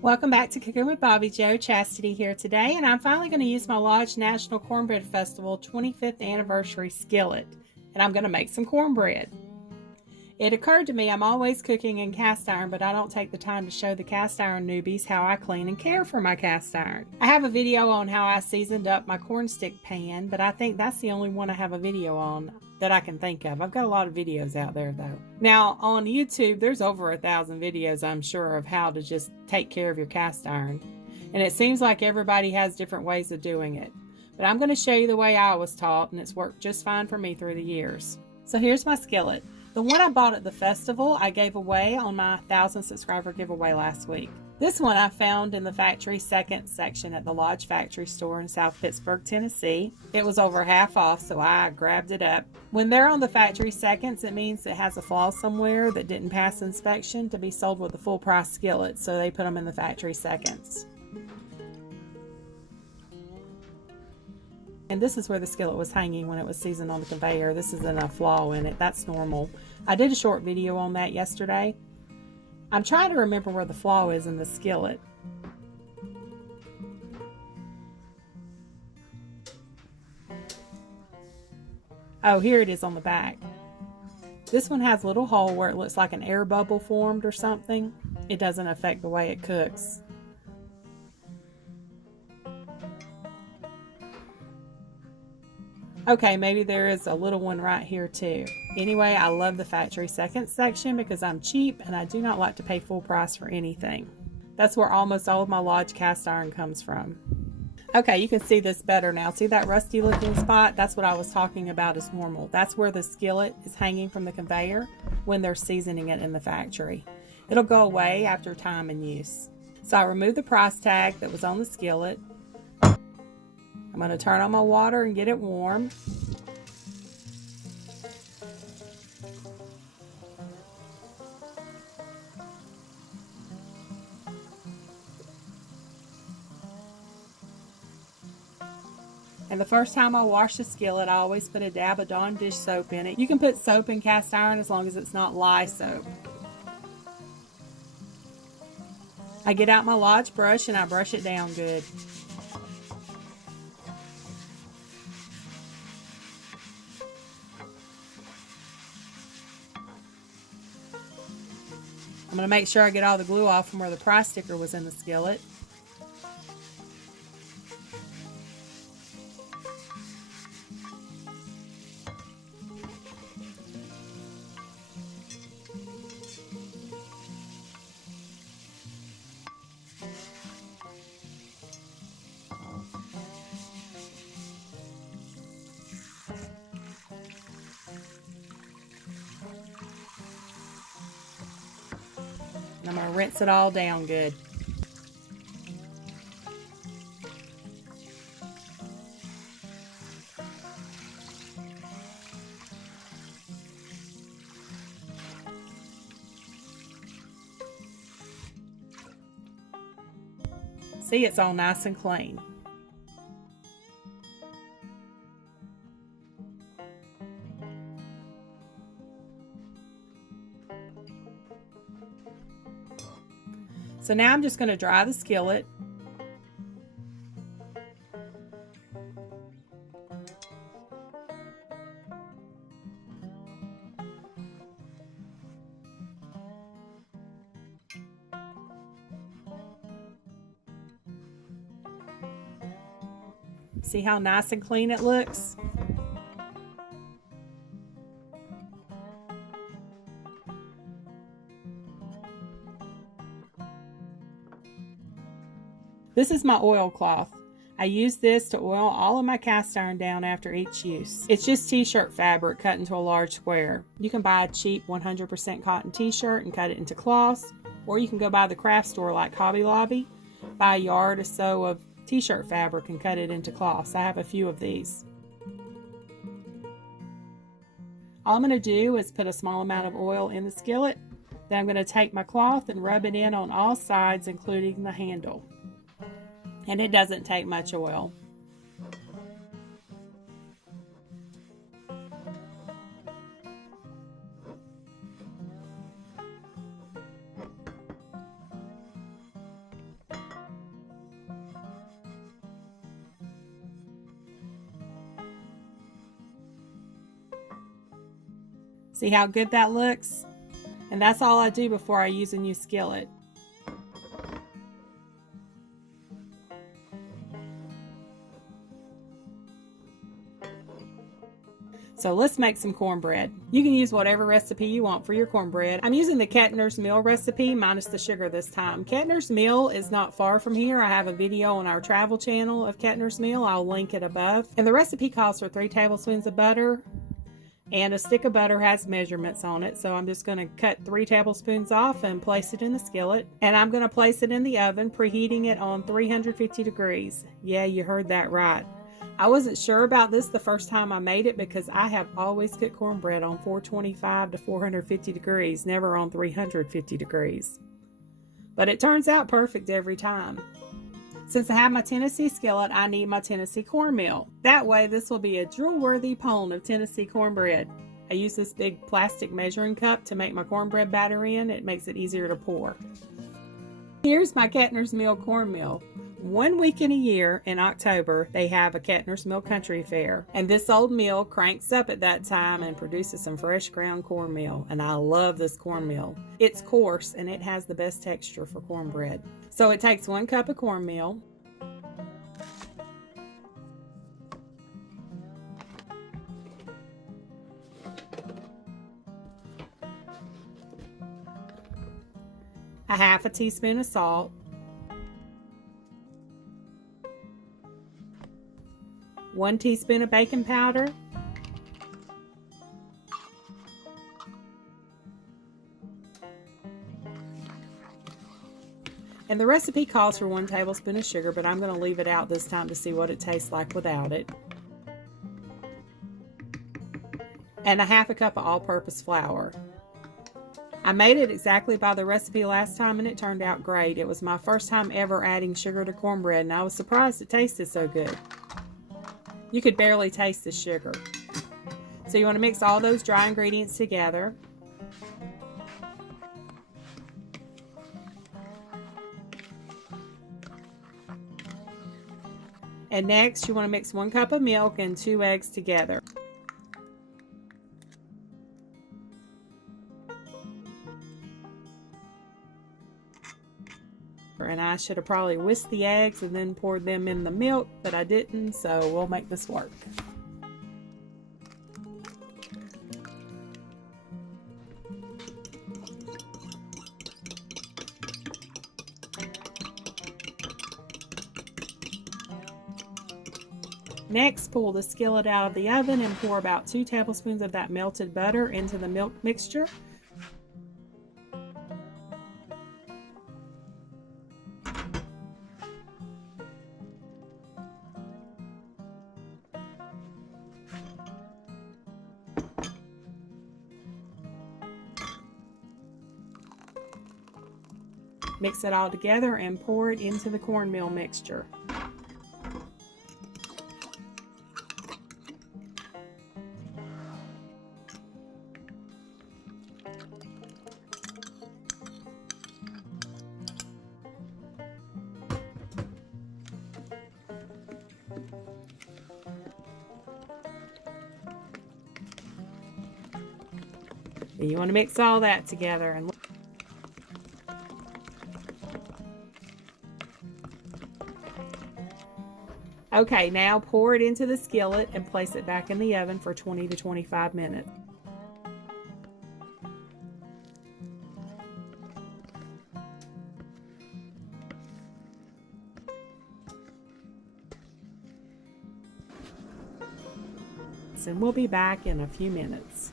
Welcome back to Cookin with Bobbi Jo. Chastity here today, and I'm finally going to use my Lodge National Cornbread Festival 25th Anniversary Skillet, and I'm going to make some cornbread. It occurred to me I'm always cooking in cast iron, but I don't take the time to show the cast iron newbies how I clean and care for my cast iron. I have a video on how I seasoned up my cornstick pan, but I think that's the only one I have a video on that I can think of. I've got a lot of videos out there though. Now on YouTube, there's over 1,000 videos, I'm sure, of how to just take care of your cast iron. And it seems like everybody has different ways of doing it. But I'm going to show you the way I was taught, and it's worked just fine for me through the years. So here's my skillet. The one I bought at the festival, I gave away on my 1,000 subscriber giveaway last week. This one I found in the factory second section at the Lodge factory store in South Pittsburgh, Tennessee. It was over half off, so I grabbed it up. When they're on the factory seconds, it means it has a flaw somewhere that didn't pass inspection to be sold with a full price skillet, so they put them in the factory seconds. And this is where the skillet was hanging when it was seasoned on the conveyor. This isn't a flaw in it. That's normal. I did a short video on that yesterday. I'm trying to remember where the flaw is in the skillet. Oh, here it is on the back. This one has a little hole where it looks like an air bubble formed or something. It doesn't affect the way it cooks. Okay, maybe there is a little one right here too. Anyway, I love the factory second section because I'm cheap and I do not like to pay full price for anything. That's where almost all of my Lodge cast iron comes from. Okay, you can see this better now. See that rusty looking spot? That's what I was talking about as normal. That's where the skillet is hanging from the conveyor when they're seasoning it in the factory. It'll go away after time and use. So I removed the price tag that was on the skillet. I'm going to turn on my water and get it warm. And the first time I wash the skillet, I always put a dab of Dawn dish soap in it. You can put soap in cast iron as long as it's not lye soap. I get out my Lodge brush and I brush it down good. I'm going to make sure I get all the glue off from where the price sticker was in the skillet. I'm going to rinse it all down good. See, it's all nice and clean. So now I'm just going to dry the skillet. See how nice and clean it looks? This is my oilcloth. I use this to oil all of my cast iron down after each use. It's just t-shirt fabric cut into a large square. You can buy a cheap 100% cotton t-shirt and cut it into cloths, or you can go by the craft store like Hobby Lobby, buy a yard or so of t-shirt fabric and cut it into cloths. I have a few of these. All I'm going to do is put a small amount of oil in the skillet. Then I'm going to take my cloth and rub it in on all sides, including the handle. And it doesn't take much oil. See how good that looks? And that's all I do before I use a new skillet. So let's make some cornbread. You can use whatever recipe you want for your cornbread. I'm using the Kettner's Mill recipe minus the sugar this time. Kettner's Mill is not far from here. I have a video on our travel channel of Kettner's Mill. I'll link it above. And the recipe calls for 3 tablespoons of butter, and a stick of butter has measurements on it. So I'm just going to cut 3 tablespoons off and place it in the skillet. And I'm going to place it in the oven, preheating it on 350 degrees. Yeah, you heard that right. I wasn't sure about this the first time I made it because I have always cooked cornbread on 425 to 450 degrees, never on 350 degrees. But it turns out perfect every time. Since I have my Tennessee skillet, I need my Tennessee cornmeal. That way, this will be a drool-worthy pound of Tennessee cornbread. I use this big plastic measuring cup to make my cornbread batter in. It makes it easier to pour. Here's my Kettner's Mill cornmeal. 1 week in a year, in October, they have a Kettner's Mill Country Fair. And this old mill cranks up at that time and produces some fresh ground cornmeal. And I love this cornmeal. It's coarse and it has the best texture for cornbread. So it takes 1 cup of cornmeal, a half a teaspoon of salt, 1 teaspoon of baking powder, and the recipe calls for 1 tablespoon of sugar, but I'm going to leave it out this time to see what it tastes like without it. And a half a cup of all-purpose flour. I made it exactly by the recipe last time and it turned out great. It was my first time ever adding sugar to cornbread and I was surprised it tasted so good. You could barely taste the sugar. So you want to mix all those dry ingredients together. And next you want to mix 1 cup of milk and 2 eggs together. And I should have probably whisked the eggs and then poured them in the milk, but I didn't, so we'll make this work. Next, pull the skillet out of the oven and pour about 2 tablespoons of that melted butter into the milk mixture. Mix it all together and pour it into the cornmeal mixture. And you want to mix all that together and okay, now pour it into the skillet and place it back in the oven for 20 to 25 minutes. And we'll be back in a few minutes.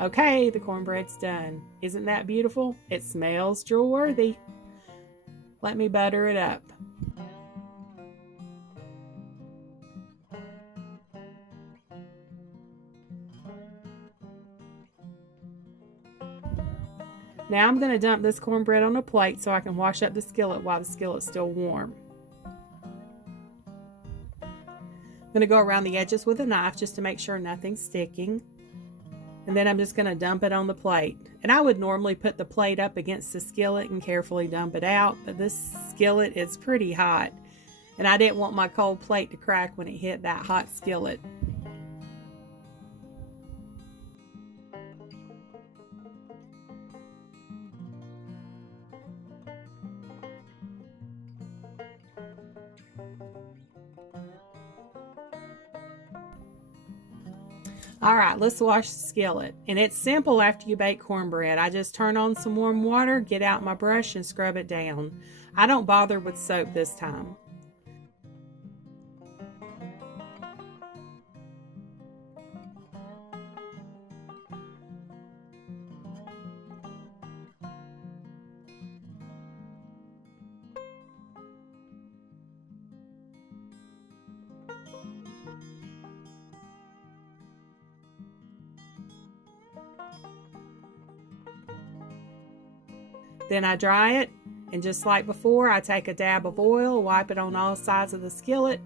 Okay, the cornbread's done. Isn't that beautiful? It smells drool-worthy. Let me butter it up. Now I'm going to dump this cornbread on a plate so I can wash up the skillet while the skillet's still warm. I'm going to go around the edges with a knife just to make sure nothing's sticking. And then I'm just going to dump it on the plate. And I would normally put the plate up against the skillet and carefully dump it out, but this skillet is pretty hot. And I didn't want my cold plate to crack when it hit that hot skillet. All right, let's wash the skillet. And it's simple after you bake cornbread. I just turn on some warm water, get out my brush, and scrub it down. I don't bother with soap this time. Then I dry it, and just like before, I take a dab of oil, wipe it on all sides of the skillet.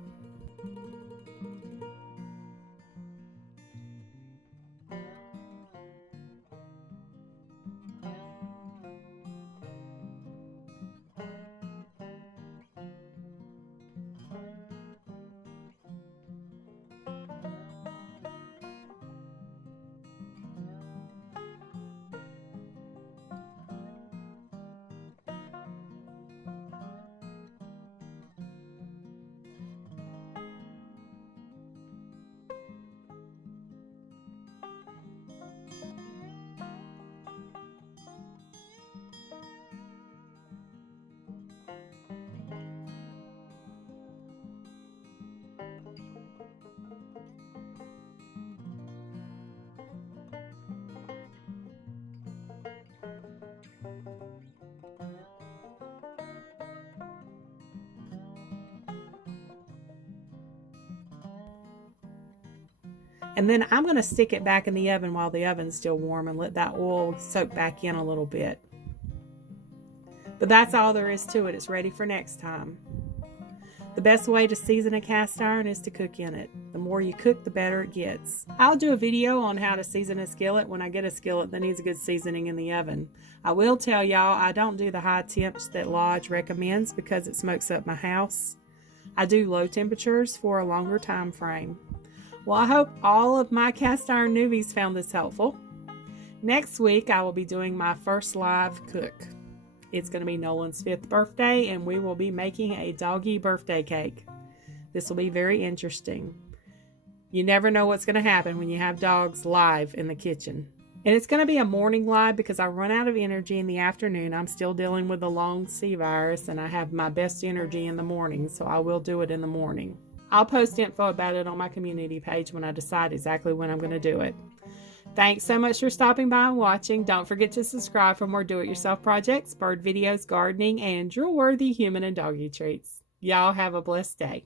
And then I'm going to stick it back in the oven while the oven's still warm and let that oil soak back in a little bit. But that's all there is to it. It's ready for next time. The best way to season a cast iron is to cook in it. The more you cook, the better it gets. I'll do a video on how to season a skillet when I get a skillet that needs a good seasoning in the oven. I will tell y'all I don't do the high temps that Lodge recommends because it smokes up my house. I do low temperatures for a longer time frame. Well, I hope all of my cast iron newbies found this helpful. Next week, I will be doing my first live cook. It's going to be Nolan's 5th birthday, and we will be making a doggy birthday cake. This will be very interesting. You never know what's going to happen when you have dogs live in the kitchen. And it's going to be a morning live because I run out of energy in the afternoon. I'm still dealing with the long C virus, and I have my best energy in the morning, so I will do it in the morning. I'll post info about it on my community page when I decide exactly when I'm going to do it. Thanks so much for stopping by and watching. Don't forget to subscribe for more do-it-yourself projects, bird videos, gardening, and drool-worthy human and doggy treats. Y'all have a blessed day.